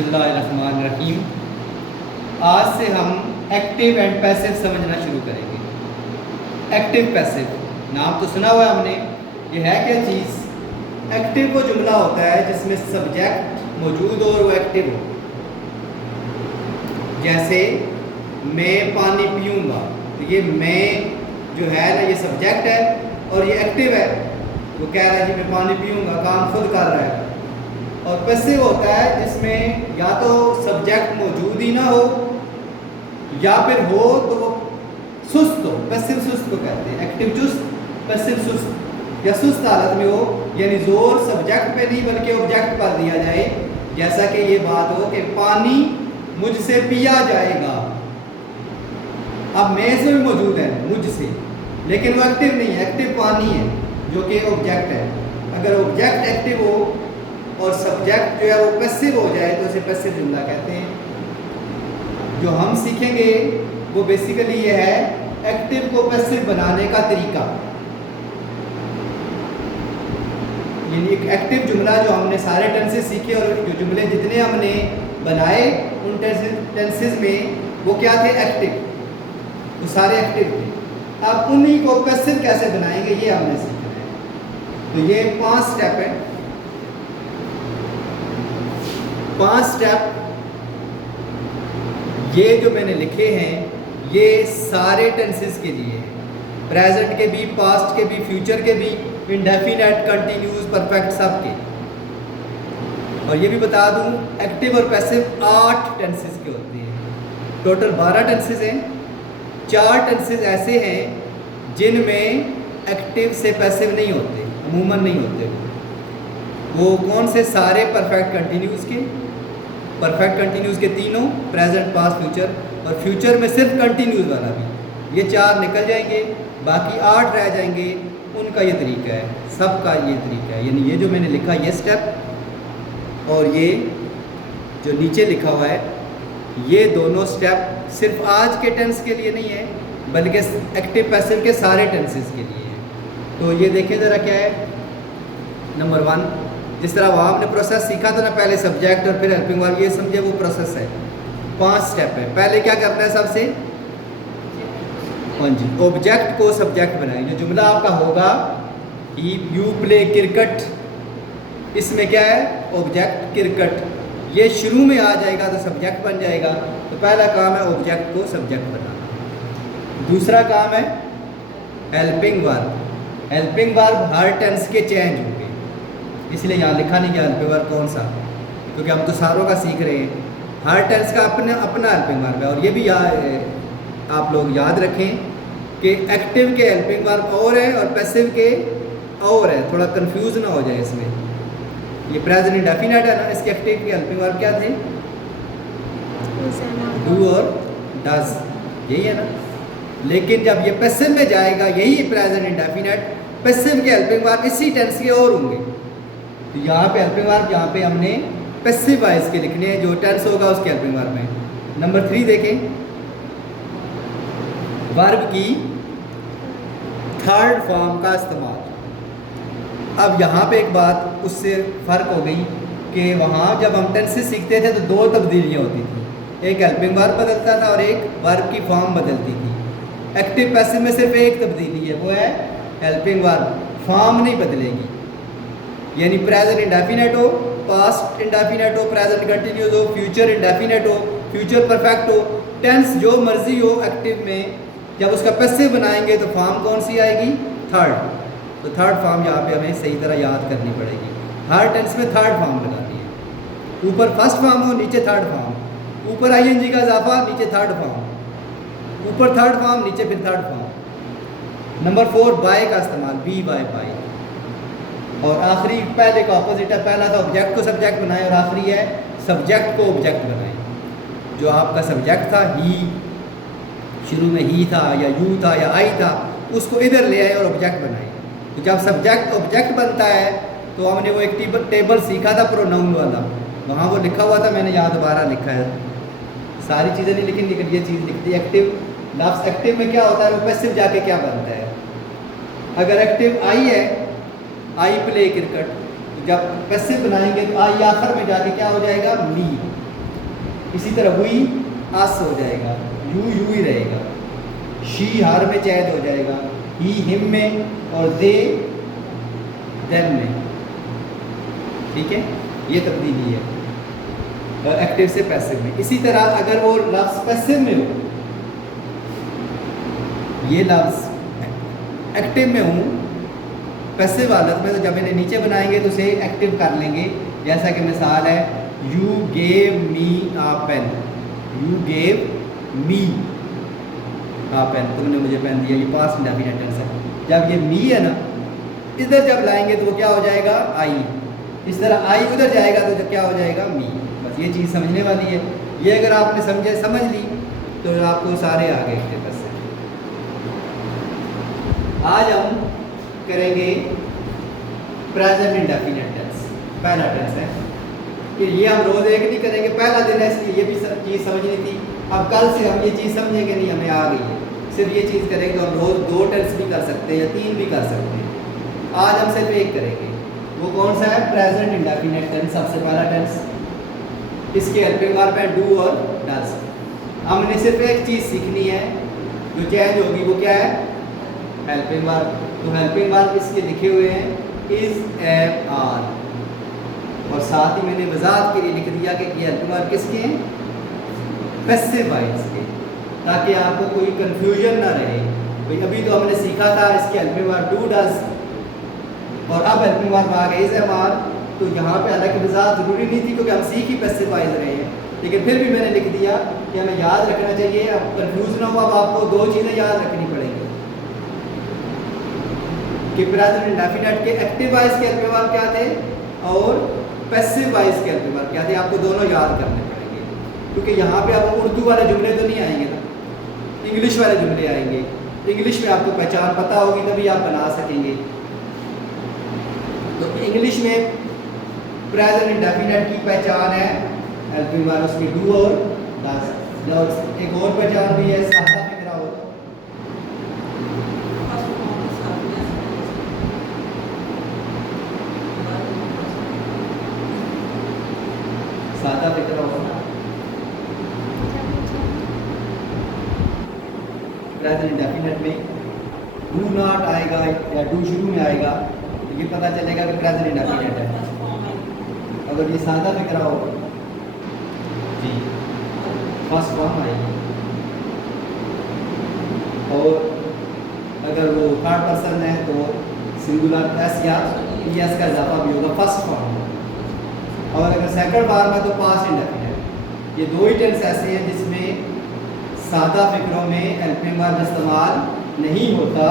बिस्मिल्लाहिर्रहमानिर्रहीम। आज से हम एक्टिव एंड पैसिव समझना शुरू करेंगे। एक्टिव पैसिव नाम तो सुना हुआ है हमने। ये है क्या चीज़? एक्टिव वो जुमला होता है जिसमें सब्जेक्ट मौजूद हो और वो एक्टिव हो। जैसे मैं पानी पीऊँगा, तो ये मैं जो है ना, ये सब्जेक्ट है और ये एक्टिव है। वो कह रहा है जी मैं पानी पीऊँगा, काम खुद कर रहा है। और पैसिव होता है जिसमें या तो सब्जेक्ट मौजूद ही ना हो या फिर हो तो वो सुस्त हो। पैसिव सुस्त को कहते हैं। एक्टिव चुस्त, पैसिव सुस्त या सुस्त हालत में हो, यानी जोर सब्जेक्ट पे नहीं बल्कि ऑब्जेक्ट पर दिया जाए। जैसा कि ये बात हो कि पानी मुझसे पिया जाएगा। अब मैं से भी मौजूद है मुझसे, लेकिन वो एक्टिव नहीं है। एक्टिव पानी है जो कि ऑब्जेक्ट है। अगर ऑब्जेक्ट एक्टिव हो और सब्जेक्ट जो है वो पैसिव हो जाए तो उसे पैसिव जुमला कहते हैं। जो हम सीखेंगे वो बेसिकली ये है एक्टिव को पैसिव बनाने का तरीका। यानी एक एक्टिव जुमला जो हमने सारे टेंसेस सीखे और जो जुमले जितने हमने बनाए उन टेंसेस में वो क्या थे? एक्टिव। वो सारे एक्टिव थे। अब उन्हीं को पैसिव कैसे बनाएंगे ये हमने सीखना है। तो ये 5 स्टेप है। 5 स्टेप ये जो मैंने लिखे हैं ये सारे टेंसेस के लिए हैं। प्रेजेंट के भी, पास्ट के भी, फ्यूचर के भी, इंडेफिनेट, कंटिन्यूस, परफेक्ट, सब के। और ये भी बता दूं एक्टिव और पैसिव 8 टेंसेस के होते हैं। टोटल 12 टेंसेस हैं। 4 टेंसेस ऐसे हैं जिनमें एक्टिव से पैसिव नहीं होते, अमूमन नहीं होते। वो कौन से? सारे परफेक्ट कंटिन्यूस के, परफेक्ट कंटिन्यूस के तीनों, प्रेजेंट, पास्ट, फ्यूचर, और फ्यूचर में सिर्फ कंटिन्यूस वाला भी। ये 4 निकल जाएंगे, बाकी 8 रह जाएंगे। उनका ये तरीका है, सबका ये तरीका है। यानी ये जो मैंने लिखा ये स्टेप और ये जो नीचे लिखा हुआ है ये दोनों स्टेप सिर्फ आज के टेंस के लिए नहीं है बल्कि एक्टिव पैसिव के सारे टेंसेस के लिए है। तो ये देखें ज़रा क्या है। नंबर 1, जिस तरह वहाँ हमने प्रोसेस सीखा था ना, पहले सब्जेक्ट और फिर हेल्पिंग वर्ब, ये समझे वो प्रोसेस है। 5 स्टेप है। पहले क्या करना है सबसे? हाँ जी, ऑब्जेक्ट को सब्जेक्ट बनाएं। जो जुमला आपका होगा यू प्ले क्रिकेट, इसमें क्या है? Object cricket. ये शुरू में आ जाएगा तो सब्जेक्ट बन जाएगा। तो पहला काम है ऑब्जेक्ट को सब्जेक्ट बनाना। दूसरा काम है हेल्पिंग वर्ब। हेल्पिंग वर्ब हर टेंस के चेंज होंगे, इसलिए यहाँ लिखा नहीं गया हेल्पिंग वर्ब कौन सा, क्योंकि हम तो सारों का सीख रहे हैं। हर टेंस का अपना हेल्पिंग वर्ब है। और ये भी आप लोग याद रखें कि एक्टिव के हेल्पिंग वर्ब और है और पैसिव के और है। थोड़ा कंफ्यूज ना हो जाए इसमें। ये प्रेजेंट इंडेफिनेट है ना, इसके एक्टिव के हेल्पिंग वर्ब क्या थे? डू और डज, यही है ना। लेकिन जब ये पैसिव में जाएगा यही प्रेजेंट इंडेफिनेट, पैसिव के हेल्पिंग वर्ब इसी टेंस के और होंगे। तो यहाँ पे हेल्पिंग वर्ब यहाँ पे हमने पैसिव वाइज के लिखने हैं, जो टेंस होगा उसके हेल्पिंग वर्ब में। नंबर 3 देखें, वर्ब की थर्ड फॉर्म का इस्तेमाल। अब यहाँ पे एक बात उससे फ़र्क हो गई कि वहाँ जब हम टेंसेस सीखते थे तो 2 तब्दीलियाँ होती थी। एक हेल्पिंग वर्ब बदलता था और एक वर्ब की फॉर्म बदलती थी। एक्टिव पैसिव में सिर्फ एक तब्दीली है, वो है हेल्पिंग वर्ब, फॉर्म नहीं बदलेगी। यानी प्रेजेंट इंडेफिनेट हो, पास्ट इंडेफिनेट हो, प्रेजेंट कंटिन्यूस हो, फ्यूचर इंडेफिनेट हो, फ्यूचर परफेक्ट हो, टेंस जो मर्जी हो एक्टिव में, जब उसका पैसिव बनाएंगे तो फॉर्म कौन सी आएगी? थर्ड। तो थर्ड फॉर्म यहाँ पे हमें सही तरह याद करनी पड़ेगी। हर टेंस में थर्ड फॉर्म बनानी है। ऊपर फर्स्ट फॉर्म हो, नीचे थर्ड फॉर्म, ऊपर आईएनजी का इजाफा, नीचे थर्ड फॉर्म, ऊपर थर्ड फॉर्म, नीचे फिर थर्ड फॉर्म। नंबर 4, बाय का इस्तेमाल, बी बाय बाय। और आखिरी पहले का ऑपोजिट है। पहला था ऑब्जेक्ट को सब्जेक्ट बनाए और आखिरी है सब्जेक्ट को ऑब्जेक्ट बनाए। जो आपका सब्जेक्ट था ही, शुरू में ही था या यू था या आई था, उसको इधर ले आए और ऑब्जेक्ट बनाए। तो जब सब्जेक्ट ऑब्जेक्ट बनता है तो हमने वो एक टेबल सीखा था प्रोनाउन वाला, वहाँ वो लिखा हुआ था, मैंने यहाँ दोबारा लिखा है। सारी चीज़ें नहीं लिखी, लेकिन ये चीज़ लिखती है। एक्टिव लफ्ज़ एक्टिव में क्या होता है? वो पैसिव जाके क्या बनता है? अगर एक्टिव आई है, आई प्ले क्रिकेट, जब पैसिव बनाएंगे तो आई आखिर में जाके क्या हो जाएगा? मी। इसी तरह हुई अस हो जाएगा, यू ही रहेगा, शी हर में चैद हो जाएगा, ही हिम में और दे देम में। ठीक है, ये तब्दीली है एक्टिव से पैसिव में। इसी तरह अगर वो लफ्ज़ पैसिव में हो, ये लफ्ज़ एक्टिव में हूँ पैसिव हालत में, तो जब इन्हें नीचे बनाएंगे तो उसे एक्टिव कर लेंगे। जैसा कि मिसाल है you gave me a pen, you gave me a pen, तुमने मुझे पेन दिया, ये पास्ट इंडेफिनिट टेंस है। जब ये मी है ना, इधर जब लाएंगे तो वो क्या हो जाएगा, आई। इस तरह आई उधर जाएगा तो क्या हो जाएगा, मी। बस ये चीज़ समझने वाली है। ये अगर आपने समझ ली तो आपको सारे आ गए थे। बस आज हम करेंगे प्रेजेंट इंडेफिनिट टेंस। पहला टेंस है कि ये हम रोज़ एक नहीं करेंगे, पहला दिन है इसलिए ये भी चीज़ समझनी थी। अब कल से हम ये चीज़ समझेंगे नहीं, हमें आ गई है, सिर्फ ये चीज़ करेंगे। हम रोज़ 2 टेंस भी कर सकते हैं या 3 भी कर सकते हैं। आज हम सिर्फ एक करेंगे। वो कौन सा है, प्रेजेंट इंडेफिनिट टेंस। सबसे पहला टेंस, इसके हेल्पिंग वर्ब है डू और डज। हमने सिर्फ एक चीज़ सीखनी है जो चेंज होगी, वो क्या है, हेल्पिंग वर्ब। तो हेल्पिंग वर्ब इसके लिखे हुए हैं इज, एम, आर, और साथ ही मैंने वजाहत के लिए लिख दिया कि ये हेल्पिंग वर्ब किसके हैं, पैसिव वॉइस के, ताकि आपको कोई कंफ्यूजन ना रहे। भाई अभी तो हमने सीखा था इसके हेल्पिंग वर्ब डू डज, और अब हेल्पिंग वर्ब आ गए इज, एम, आर। तो यहाँ पे हालांकि वजाहत ज़रूरी नहीं थी क्योंकि हम सीख ही पैसिव वॉइस रहे हैं, लेकिन फिर भी मैंने लिख दिया कि हमें याद रखना चाहिए। अब कंफ्यूज ना हो, अब आपको 2 चीज़ें याद रखनी पड़ेंगी कि प्रेजेंट इंडेफिनिट के एक्टिव वॉइस के हेल्पिंग वर्ब क्या थे और पैसिव वॉइस के हेल्पिंग वर्ब क्या थे। आपको दोनों याद करने पड़ेंगे, क्योंकि यहाँ पे अब उर्दू वाले जुमले तो नहीं आएंगे ना, इंग्लिश वाले जुमले आएंगे। इंग्लिश में आपको पहचान पता होगी तभी आप बना सकेंगे। तो इंग्लिश में प्रेजेंट इंडेफिनिट की पहचान है हेल्पिंग वर्ब उसकी डू और डज। एक और पहचान भी है, सादा फिक्रा हो, सादा फिक्रा हो। प्रेजेंट इंडेफिनिट में डू नॉट आएगा या डू शुरू में आएगा, ये पता चलेगा कि प्रेजेंट इंडेफिनिट है। अगर ये सादा फिक्रा हो जी, फर्स्ट फॉर्म आएगी, और अगर वो थर्ड पर्सन है तो सिंगुलर एस या एस का इजाफा भी होगा, फर्स्ट फॉर्म। और अगर सेकंड फॉर्म है तो पास्ट इंडेफिनिट। ये 2 ही टेंस ऐसे हैं जिसमें सादा फिक्रों में हेल्पिंग वर्ब इस्तेमाल नहीं होता।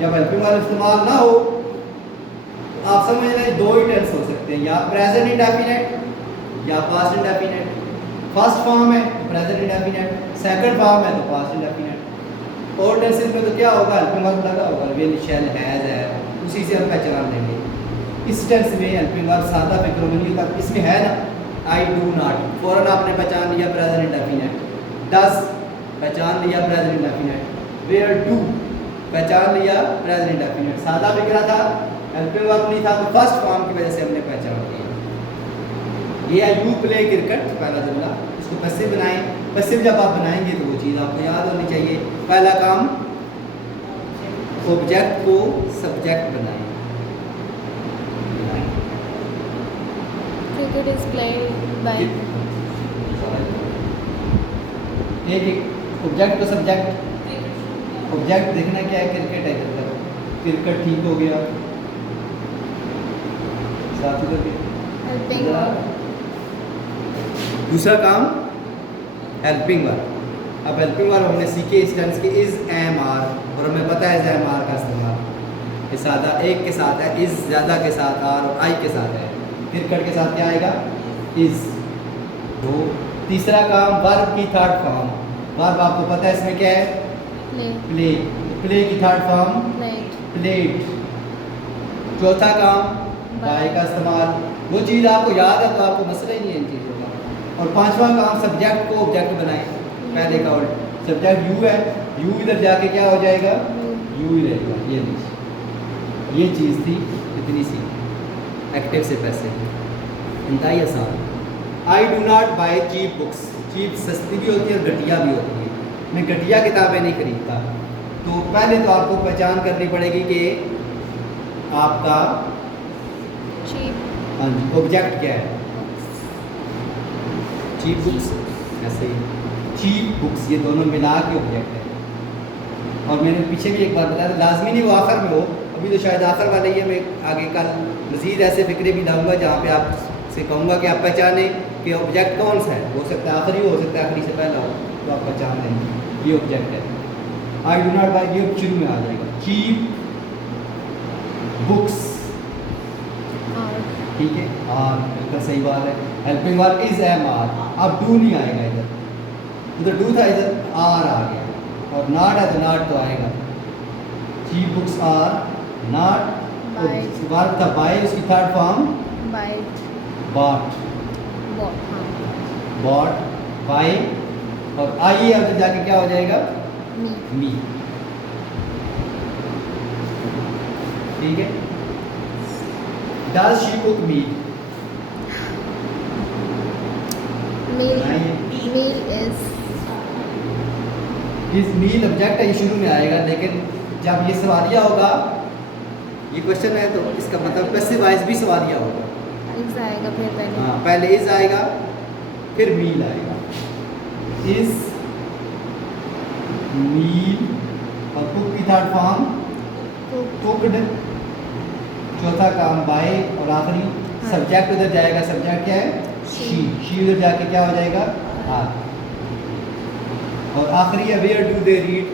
जब हेल्पिंग वर्ब इस्तेमाल ना हो तो आप समझ लें 2 ही टेंस हो सकते हैं, या प्रेजेंट इंडेफिनिट या पास्ट इंडेफिनिट। फर्स्ट फॉर्म है प्रेजेंट इंडेफिनिट, सेकंड फॉर्म है तो पास्ट इंडेफिनिट। और टेंसेस में तो क्या होगा, हेल्पिंग वर्ब लगा होगा, विल, शैल, हैज है, उसी से हम पहचान लेंगे। इस टेंस में हेल्पिंग वर्ब सादा फिक्रों में नहीं होता। इसमें है ना आई डू नॉट, फौरन आपने पहचान लिया प्रेजेंट इंडेफिनिट। डज पहचान लिया प्रेजेंट इंडेफिनिट। वेयर डू पहचान लिया प्रेजेंट इंडेफिनिट। सादा फिक्रा था, हेल्पिंग वर्ब नहीं था, तो फर्स्ट फॉर्म की वजह से हमने पहचान लिया। ये है यू प्ले क्रिकेट, पहला जुमला। इसको पैसिव बनाएं। पैसिव जब आप बनाएंगे तो वो चीज़ आपको याद होनी चाहिए। पहला काम, ऑब्जेक्ट को सब्जेक्ट बनाएं। Cricket is played by. एक ऑब्जेक्ट को सब्जेक्ट, ऑब्जेक्ट देखना क्या है, क्रिकेट है। क्रिकेट ठीक हो गया, साथ ही Helping verb. दूसरा काम हेल्पिंग वर्ब। अब हेल्पिंग वर्ब हमने सीखे इस टेंस के इज, एम, आर, और हमें पता है इज, एम, आर का इस्तेमाल। ये सादा एक के साथ है, इज ज़्यादा के साथ, आर और आई के साथ है। क्रिकेट के साथ क्या आएगा, इज। 2 तीसरा काम वर्ब की थर्ड फॉर्म। वर्ब आपको पता है इसमें क्या है, Play. प्ले। प्ले की थर्ड फॉर्म Played. प्लेट। चौथा काम बाय का इस्तेमाल। वो चीज़ आपको याद है तो आपको मसला ही नहीं है इन चीज़ों का। और 5वां काम सब्जेक्ट को ऑब्जेक्ट बनाएं। पहले का सब्जेक्ट यू है, यू इधर जाके क्या हो जाएगा, यू ही रहेगा। ये चीज़ थी, इतनी सी एक्टिव से पैसे। इंतहाई आसान। I do not buy cheap books. Cheap सस्ती भी होती है और घटिया भी होती है। मैं घटिया किताबें नहीं खरीदता। तो पहले तो आपको पहचान करनी पड़ेगी कि आपका cheap हाँ जी ऑब्जेक्ट क्या है। चीप बुक्स ऐसे ही चीप बुक्स ये दोनों मिला के ऑब्जेक्ट है। और मैंने पीछे भी एक बार बताया था, लाजमी नहीं वो आखिर में हो, अभी तो शायद आखिर वाला ही है। मैं आगे कल मज़ीद ऐसे फिक्रे भी लाऊंगा जहाँ पे आपसे कहूँगा कि आप पहचाने कि ऑब्जेक्ट कौन सा है। हो सकता है आखिरी हो सकता है आखिरी से पहला हो, तो आप पहचान लेंगे ये ऑब्जेक्ट है। आई डू नॉट बाई ये शुरू में आ जाएगा चीप बुक्स, art ठीक है। आर बिल्कुल सही बात है। Helping verb is am are, अब डू नहीं आएगा इधर, उधर डू था इधर आर आ गया, और नॉट है तो नॉट तो आएगा। Cheap books are not, Buy. Verb था बाय, उसकी third form buy bought, bought हाँ बॉट बाय, और आई है उधर जाके क्या हो जाएगा me मी, ठीक है। Does she cook meat, meal बनाइए। meal is इस मील ऑब्जेक्ट है, ये शुरू में आएगा, लेकिन जब ये सवालिया होगा, ये क्वेश्चन है तो इसका मतलब पैसिव वॉइस भी सवालिया होगा। is आएगा फिर पहले हाँ पहले इज आएगा फिर मील आएगा, इज मील, और कुक की थर्ड फॉर्म cook कुकड, चौथा काम बाय, और आखिरी हाँ। सब्जेक्ट उधर जाएगा, सब्जेक्ट क्या है She. शी उधर जाके क्या हो जाएगा आर, और आखिरी है where do they read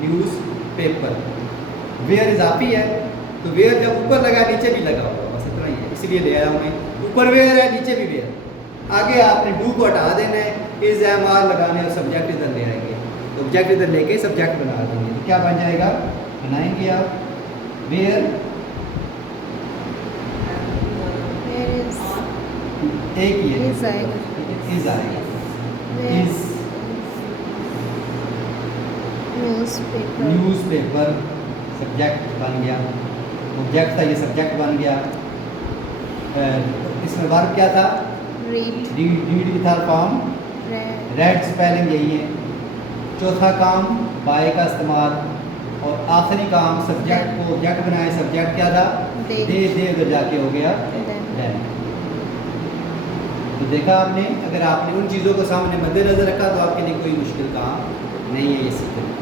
newspaper. Where इजाफी है तो वेयर जब ऊपर लगा नीचे भी लगा होगा, बस इतना ही है, इसीलिए ले आया हूँ मैं। ऊपर वेयर है नीचे भी वेयर, आगे आपने डू को हटा देना है, इज एम आर लगाने और सब्जेक्ट इधर ले आएंगे, तो ऑब्जेक्ट इधर लेके सब्जेक्ट बना देंगे, तो क्या बन जाएगा, बनाएंगे आप वेयर where is एक ही है, is आएगा इज आएगा, where is newspaper newspaper subject बन गया, ऑब्जेक्ट था ये सब्जेक्ट बन गया। इसमें वर्ब क्या था read रीड की था फॉर्म read रेड, स्पेलिंग यही है। चौथा काम बाय का इस्तेमाल, और आखिरी काम सब्जेक्ट को ऑब्जेक्ट बनाए, सब्जेक्ट क्या था They. दे उधर जाके हो गया Then. then। तो देखा आपने, अगर आपने उन चीज़ों को सामने मद्देनजर रखा तो आपके लिए कोई मुश्किल काम नहीं है ये सीखना।